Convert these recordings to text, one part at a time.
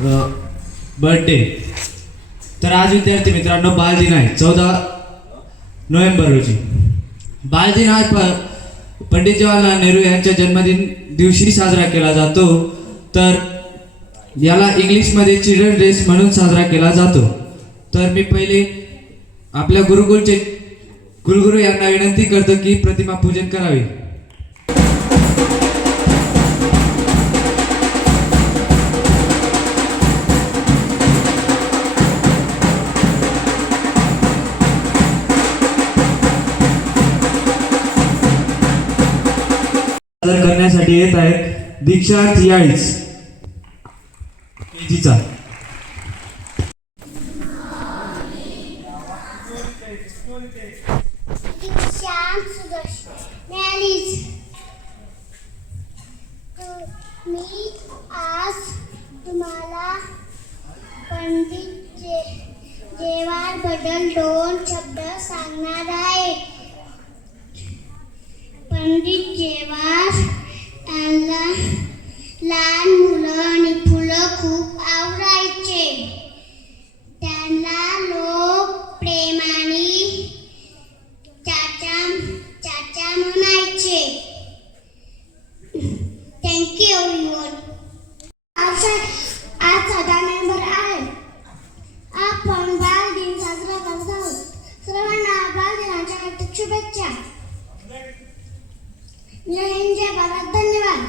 Birthday. तर आज विद्यार्थी मित्रांनो बालदिन आहे 14 नोव्हेंबर रोजी। बालदिन हा पंडित जवाहरलाल नेहरू यांच्या जन्मदिन दिवशी साजरा केला जातो। तर याला इंग्लिशमध्ये चिल्ड्रन डेज म्हणून साजरा केला जातो। तर मी पहिले आपल्या कुलगुरू यांना विनंती करतो की प्रतिमा पूजन करावे। सादर करण्यासाठी येत आहेत दीक्षांत याळीच केजीचा। मी आज तुम्हाला पंडित जवाहर बद्दल 2 शब्द सांगणार आहे। पंडित जवाहर यांना लहान मुलं आणि फुलं खूप आवडायचे। त्यांना लोक प्रेमाने चाचा म्हणायचे। Thank you everyone. आज 14 नोव्हेंबर आहे। आपण बालदिन साजरा करत आहोत। सर्वांना बालदिनाच्या हार्दिक शुभेच्छा। जय हिंद, जय भारत, धन्यवाद।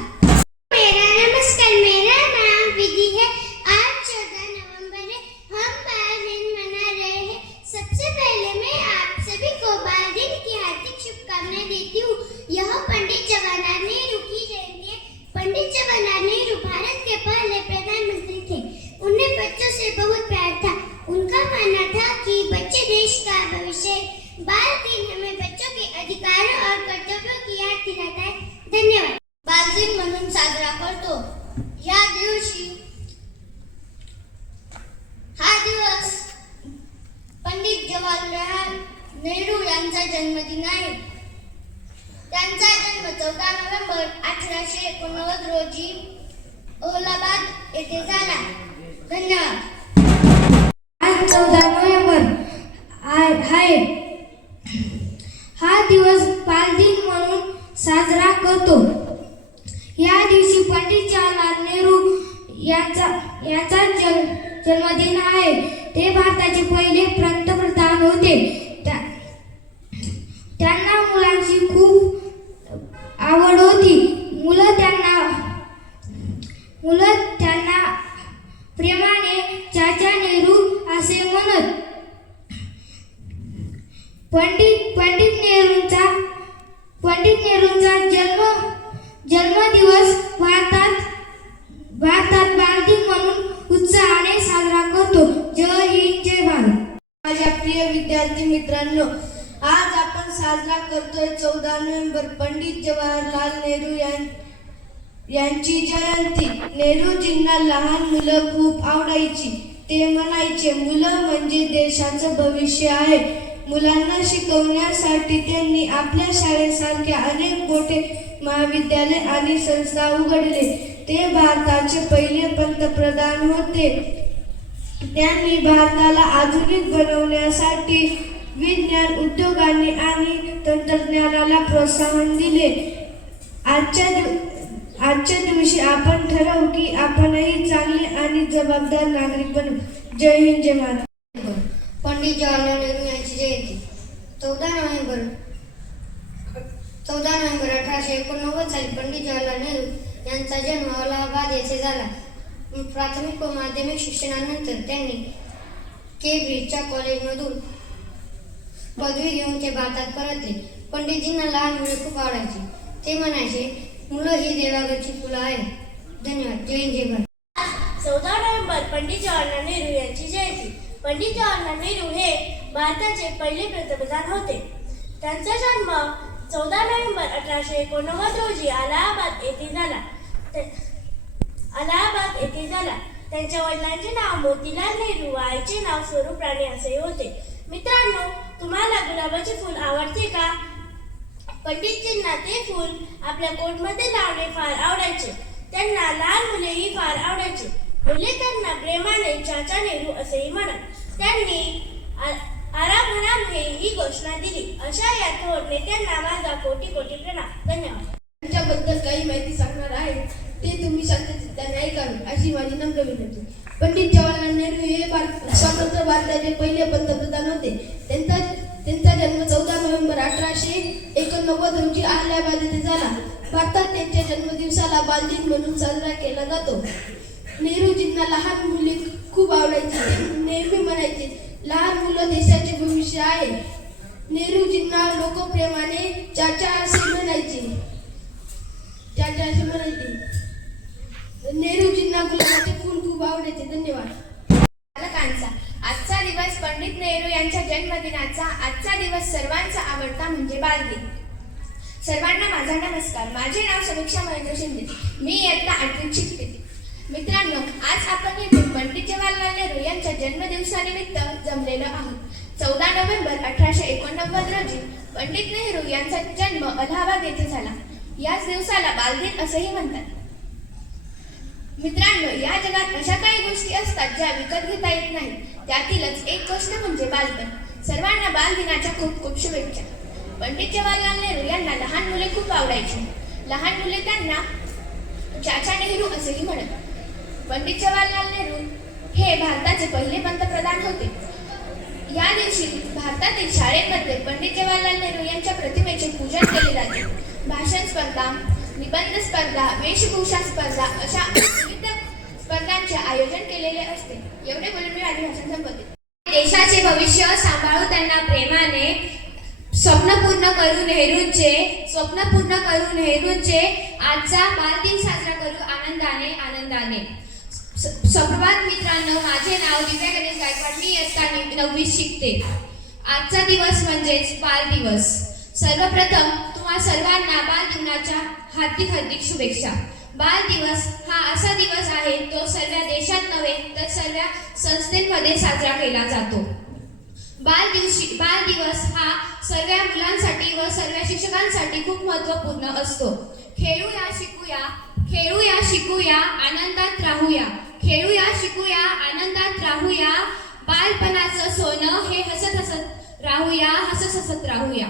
मेरा नमस्कार, मेरा नाम विधि है। आज 14 नवंबर है, हम बाल दिन मना रहे हैं। सबसे पहले मैं आप सभी को बाल दिन की हार्दिक शुभकामनाएं देती हूँ। यह पंडित जवाहरलाल नेहरू की जयंती है। पंडित जवाहरलाल नेहरू भारत के पहले प्रधानमंत्री थे। उन्हें बच्चों से बहुत प्यार था। उनका मानना था कि बच्चे देश का भविष्य। बाल दिन हमें बच्चों के अधिकारों और कर्तव्यों की याद दिलाता है। धन्यवाद। बाल दिन म्हणून साजरा करतो। या दिवशी हा दिवस पंडित जवाहरलाल नेहरू यांचा जन्मदिन आहे। त्यांचा जन्म 14 नोव्हेंबर 1889 रोजी अहमदाबाद येथे झाला। धन्यवाद। आज 14 नोव्हेंबर आहे। हा दिवस बालदिन म्हणून साजरा करतो। या दिवशी पंडित जवाहरलाल नेहरू यांचा जन्मदिन आहे। ते भारताचे पहिले पंतप्रधान होते। त्यांना मुलांची खूप आवड होती। मुलं त्यांना प्रेमाने चाचा नेहरू असे म्हणत। पंडित नेहरूंचा जन्मदिवस भारतात बालदिन म्हणून उत्साहाने साजरा करतो। जय हिंद, जय भारत। माझ्या प्रिय विद्यार्थी मित्रांनो, आज आपण साजरा करतोय 14 नोव्हेंबर पंडित जवाहरलाल नेहरू यांची जयंती। नेहरूजींना लहान मुलं खूप आवडायची। ते म्हणायचे, मुलं म्हणजे देशाचं भविष्य आहे। मुलांना शिकवण्यासाठी त्यांनी आपल्या शाळेसारख्या अनेक मोठे महाविद्यालय आणि संस्था उघडले। ते भारताचे पहिले पंतप्रधान होते। त्यांनी भारताला आधुनिक बनवण्यासाठी विज्ञान, उद्योगांनी आणि तंत्रज्ञानाला प्रोत्साहन दिले। आजच्या दिवशी आपण ठरवू की आपणही चांगले आणि जबाबदार नागरिक बनू। जय हिंद, जय भारत। पंडित जवाहरलाल नेहरू यांची जयंती 14 नोव्हेंबर 1889 साली पंडित जवाहरलाल नेहरू यांचा जन्म अलाहाबाद येथे झाला। प्राथमिक व माध्यमिक शिक्षणानंतर त्यांनी केम्ब्रिजच्या कॉलेजमधून पदवी घेऊन ते भारतात परतले। पंडितजींना लहान मुले खूप आवडायची। ते म्हणायचे, मुलं ही देवाघरची फुलं आहेत। धन्यवाद। जय हिंद, जय भारत। 14 नोव्हेंबर पंडित जवाहरलाल नेहरू यांची जयंती। पंडित जवाहरलाल नेहरू हे भारताचे पहिले पंतप्रधान होते। त्यांचा जन्म 14 नोव्हेंबर 1889 रोजी अलाहाबाद येथे झाला। त्यांच्या वडिलांचे नाव मोतीलाल नेहरू व आईचे नाव स्वरूप राणी असे होते। मित्रांनो, तुम्हाला गुलाबाचे फूल आवडते का? पंडितजींना ते फूल आपल्या कोटमध्ये लावणे फार आवडायचे। त्यांना लहान मुलेही फार आवडायचे। मुले त्यांना प्रेमाने चाचा नेहरू असेही म्हणत. त्यांनी आराम हराम हे ही घोषणा दिली. अशा या थोर नेत्यांना माझा कोटी कोटी प्रणाम. धन्यवाद. त्यांच्याबद्दल काही माहिती सांगणार आहे ते तुम्ही शांतचित्ताने ऐकावे अशी माझी नम्र विनंती. पंडित जवाहरलाल नेहरू हे स्वतंत्र भारताचे पहिले पंतप्रधान होते. त्यांचा जन्म 14 नोव्हेंबर 1889 रोजी अहमदाबाद येथे झाला. भारतात त्यांच्या जन्मदिवसाला बालदिन म्हणून साजरा केला जातो. नेहरूजींना लहान मुले खूप आवडायची. ते नेहमी म्हणायचे, लहान मुलं देशाचे भविष्य आहे. नेहरूजींना लोक प्रेमाने चाचा असे म्हणायचे. नेहरूजींना गुलाबाचे फूल खूप आवडायचे. धन्यवाद. बालकांचा आजचा दिवस पंडित नेहरू यांच्या जन्मदिनाचा आजचा दिवस सर्वांचा आवडता म्हणजे बालदिन. सर्वांना माझा नमस्कार. माझे नाव समीक्षा महेंद्र शिंदे. मी इयत्ता 8वीत शिकते. मित्रांनो, आज आपण येथे पंडित जवाहरलाल नेहरू यांच्या जन्मदिवसानिमित्त जमलेलो आहोत. 14 नोव्हेंबर 1889 रोजी पंडित नेहरू यांचा जन्म अलाहाबाद येथे झाला. याच दिवसाला बालदिन असेही म्हणतात. मित्रांनो, या जगात अशा काही गोष्टी असतात ज्या विकत घेता येत नाहीत. त्यातीलच एक गोष्ट म्हणजे बालपण. सर्वांना बालदिनाच्या खूप खूप शुभेच्छा. पंडित जवाहरलाल नेहरू यांना लहान मुले खूप आवडायची. लहान मुले त्यांना चाचा नेहरू असेही म्हणत. पंडित जवाहरलाल नेहरू हे भारताचे पहिले पंतप्रधान होते. या दिवशी भारतातील शाळेमध्ये पंडित जवाहरलाल नेहरू यांच्या प्रतिमेचे पूजन केले जाते. भाषण स्पर्धा, निबंध स्पर्धा, वेशभूषा स्पर्धा अशा विविध स्पर्धांचे आयोजन केलेले असते. एवढे बोलून मी माझे भाषण संपवते. देशाचे भविष्य सांभाळून त्यांना प्रेमाने स्वप्न पूर्ण करू नेहरूंचे आजचा बालदिन साजरा करू आनंदाने. सुप्रभात मित्रांनो, माझे नाव दिव्या गणेश गायकवाड. मी इयत्ता 9वीत शिकते. आजचा दिवस म्हणजेच बालदिवस. सर्वप्रथम तुम्हा सर्वांना बालदिनाच्या हार्दिक शुभेच्छा. बालदिवस हा असा दिवस आहे तो सर्व देशात नव्हे तर सर्व संस्थेमध्ये साजरा केला जातो. बालदिवस हा सर्व मुलांसाठी व सर्व शिक्षकांसाठी खूप महत्त्वपूर्ण असतो. खेळूया शिकूया आनंदात राहूया. बालपणाचं सोनं हे हसत राहूया.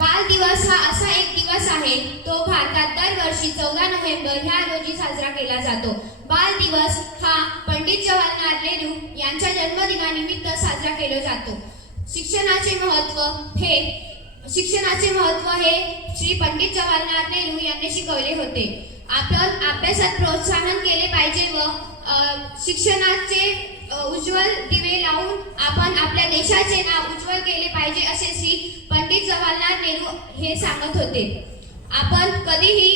बालदिवस हा असा एक दिवस आहे तो भारतात दरवर्षी 14 नोव्हेंबर ह्या रोजी साजरा केला जातो. बालदिवस हा पंडित जवाहरलाल नेहरू यांच्या जन्मदिनानिमित्त साजरा केला जातो. शिक्षणाचे महत्त्व हे श्री पंडित जवाहरलाल नेहरू यांनी शिकवले होते. आपण अभ्यासात प्रोत्साहन केले पाहिजे व शिक्षणाचे उज्ज्वल दिवे लावून आपण आपल्या देशाचे नाव उज्ज्वल केले पाहिजे असे श्री पंडित जवाहरलाल नेहरू हे सांगत होते. आपण कधीही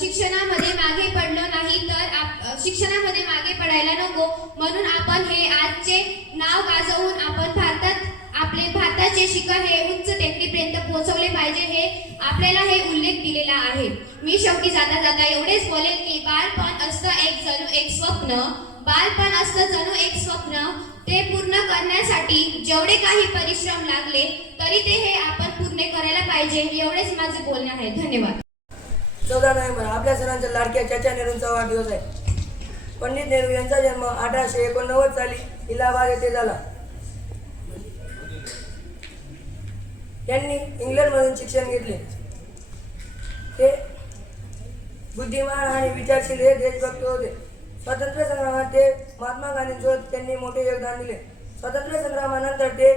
शिक्षणामध्ये मागे पडलो नाही तर शिक्षणामध्ये मागे पडायला नको. म्हणून आपण हे आजचे नाव गाजवून आपण भारताचे शिखर हे उच्च टेकडीपर्यंत पोहोचवले पाहिजे हे आपल्याला हे उल्लेख दिलेला आहे. मी शेवटी जाता एवढेच बोलेल की बालपण असतं जणू एक स्वप्न. ते पूर्ण करण्यासाठी जेवढे काही परिश्रम लागले तरी ते हे आपण पूर्ण करायला पाहिजे. एवढेच माझे बोलणे आहे. धन्यवाद. 14 नोव्हेंबर आपल्या सर्वांच्या लाडक्या चाचा नेहरूंचा वाढदिवस आहे. पंडित नेहरू यांचा जन्म 1889 साली इलाहाबाद येथे झाला. त्यांनी इंग्लंडमधून शिक्षण घेतले. ते बुद्धिमान आणि विचारशील हे देशभक्त होते. स्वातंत्र्य संग्रामात ते महात्मा गांधींसोबत त्यांनी मोठे योगदान दिले. स्वातंत्र्य संग्रामानंतर ते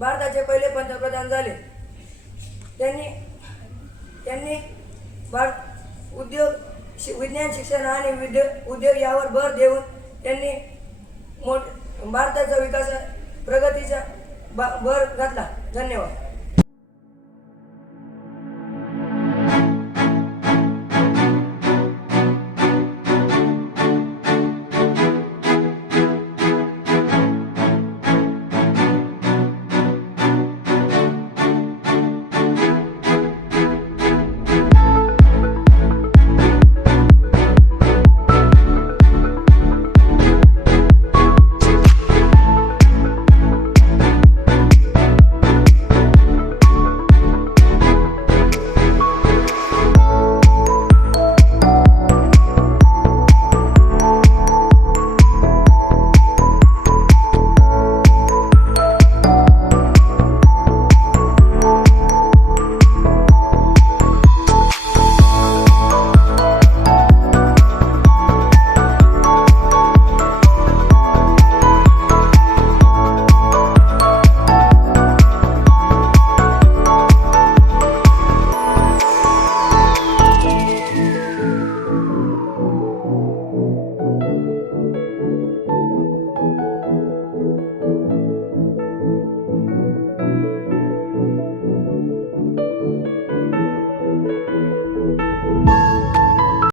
भारताचे पहिले पंतप्रधान झाले. त्यांनी विज्ञान शिक्षण आणि उद्योग यावर भर देऊन त्यांनी भारताचा विकास प्रगतीचा भर घातला. धन्यवाद.